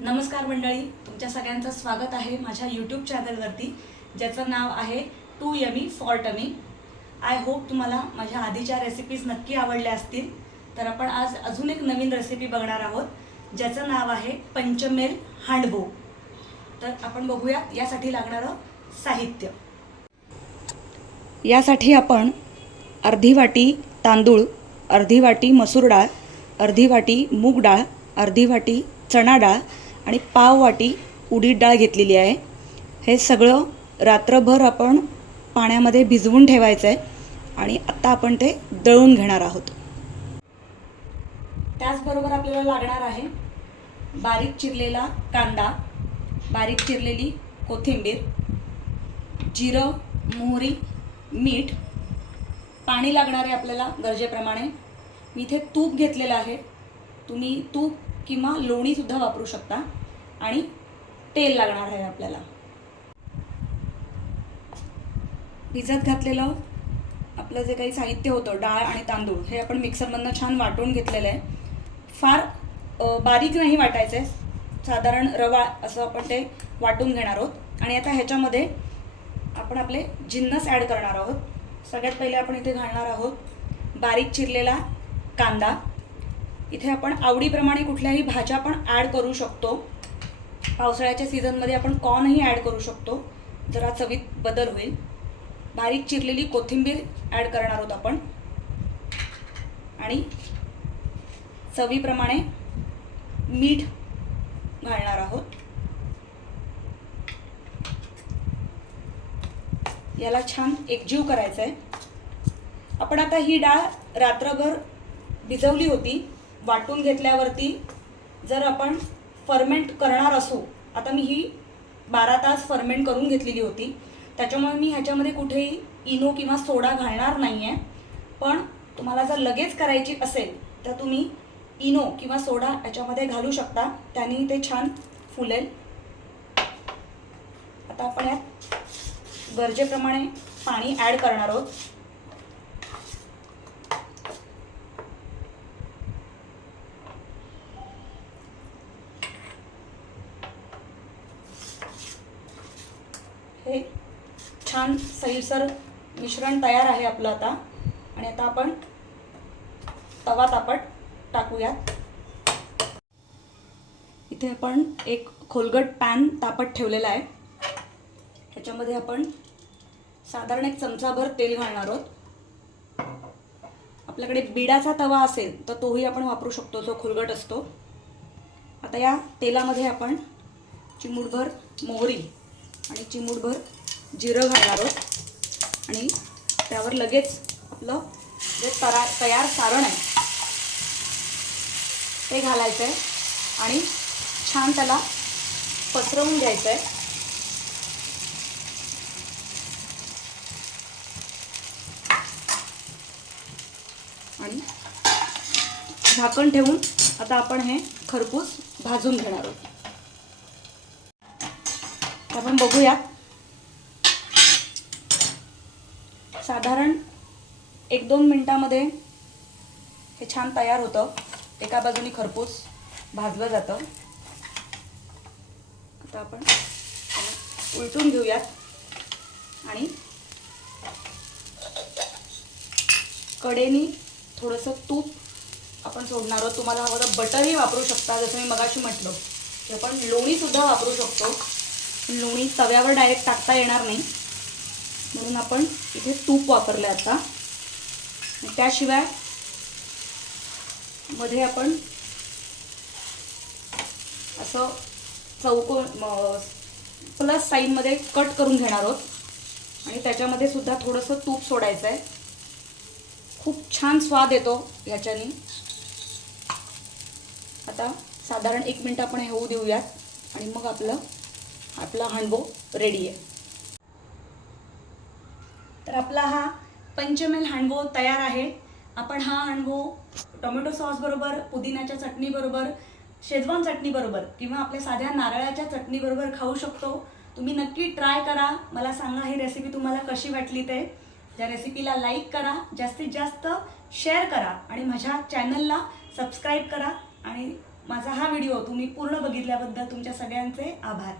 नमस्कार मंडळी तुमच्या सगळ्यांचं स्वागत आहे माझ्या यूट्यूब चॅनलवरती ज्याचं नाव आहे too yummy for tummy. I hope तुम्हाला माझ्या आधीच्या रेसिपीज नक्की आवडल्या असतील. तर आपण आज अजून एक नवीन रेसिपी बघणार आहोत ज्याचं नाव आहे पंचमेल हांडबो तर आपण बघूया यासाठी लागणारं साहित्य. यासाठी आपण अर्धी वाटी तांदूळ अर्धी वाटी मसूर डाळ अर्धी वाटी मूग डाळ अर्धी वाटी चणा डाळ आणि पाव वाटी उडीद डाळ घेतलेली आहे. हे सगळं रात्रभर आपण पाण्यामध्ये भिजवून ठेवायचं आहे आणि आत्ता आपण ते दळून घेणार आहोत. त्याचबरोबर आपल्याला लागणार आहे बारीक चिरलेला कांदा बारीक चिरलेली कोथिंबीर जिरं मोहरी मीठ. पाणी लागणार आहे आपल्याला गरजेप्रमाणे. मी इथे तूप घेतलेलं आहे. तुम्ही तूप किंवा लोणीसुद्धा वापरू शकता. आणि तेल लागणार आहे आपल्याला. भिजत घातलेलं आपलं जे काही साहित्य होतं डाळ आणि तांदूळ हे आपण मिक्सरमधनं छान वाटून घेतलेलं आहे. फार बारीक नाही वाटायचं आहे साधारण रवा असं आपण ते वाटून घेणार आहोत. आणि आता ह्याच्यामध्ये आपण आपले जिन्नस ॲड करणार आहोत. सगळ्यात पहिले आपण इथे घालणार आहोत बारीक चिरलेला कांदा. इथे आपण आवडीप्रमाणे कुठल्याही भाज्या पण ॲड करू शकतो. पावसाळ्याच्या सीझनमध्ये आपण कॉर्नही ॲड करू शकतो. जरा चवीत बदल होईल. बारीक चिरलेली कोथिंबीर ॲड करणार आहोत आपण. आणि चवीप्रमाणे मीठ घालणार आहोत. याला छान एकजीव करायचं आहे आपण आता ही डाळ रात्रभर भिजवली होती. वाटून घेतल्यावरती जर आपण फर्मेंट करणार असू आता मी ही बारा तास फर्मेंट करून घेतलेली होती त्याच्यामुळे मी ह्याच्यामध्ये कुठेही इनो किंवा सोडा घालणार नाही आहे पण तुम्हाला जर लगेच करायची असेल तर तुम्ही इनो किंवा सोडा याच्यामध्ये घालू शकता. त्याने ते छान फुलेल. आता आपण यात गरजेप्रमाणे पाणी ॲड करणार आहोत. हे छान सैलसर मिश्रण तयार आहे आपलं आता. आणि आता आपण तवा तापट टाकूयात. इथे आपण एक खोलगट पॅन तापत ठेवलेला आहे. ह्याच्यामध्ये आपण साधारण एक चमचाभर तेल घालणार आहोत. आपल्याकडे बिडाचा तवा असेल तर तोही आपण वापरू शकतो जो खोलगट असतो. आता या तेलामध्ये आपण चिमूटभर मोहरी आणि चिमूटभर जिरं घालणार आहोत. आणि त्यावर लगेच आपलं जे तरा तयार सारण आहे ते घालायचं आहे आणि छान त्याला पसरवून घ्यायचं आहे आणि झाकण ठेवून आता आपण हे खरपूस भाजून घेणार आहोत. आपण बघूयात. साधारण एक दोन मिनटामध्ये हे छान तयार होतं. एका बाजूनी खरपूस भाजलं जातं. आता आपण उलटून घेऊयात. आणि कडेनी थोडंसं तूप आपण सोडणार आहोत. तुम्हाला हवं तर बटरही वापरू शकता जसं मी मगाशी म्हटलं. की आपण लोणीसुद्धा वापरू शकतो. लोणी तव्यावर डायरेक्ट टाकता येणार नाही. म्हणून आपण इथे तूप वापरलं आता. त्याशिवायमध्ये आपण असं चौकोन प्लस साईनमध्ये कट करून घेणार आहोत. आणि त्याच्यामध्ये सुद्धा थोडंसं तूप सोडायचं आहे खूप छान स्वाद येतो याच्याने. आता साधारण एक मिनटं आपण हे होऊ देऊयात. आणि मग आपलं आपला हांडवो रेडी आहे. तर आपला हा पंचमेल हांडवो तयार आहे. आपण हा हांडवो टोमॅटो सॉसबरोबर पुदिन्याच्या चटणीबरोबर शेजवान चटणीबरोबर किंवा आपल्या साध्या नारळाच्या चटणीबरोबर खाऊ शकतो. तुम्ही नक्की ट्राय करा. मला सांगा ही रेसिपी तुम्हाला कशी वाटली ते. त्या रेसिपीला लाईक करा जास्तीत जास्त शेअर करा आणि माझ्या चॅनलला सबस्क्राईब करा. आणि माझा हा व्हिडिओ तुम्ही पूर्ण बघितल्याबद्दल तुमच्या सगळ्यांचे आभार.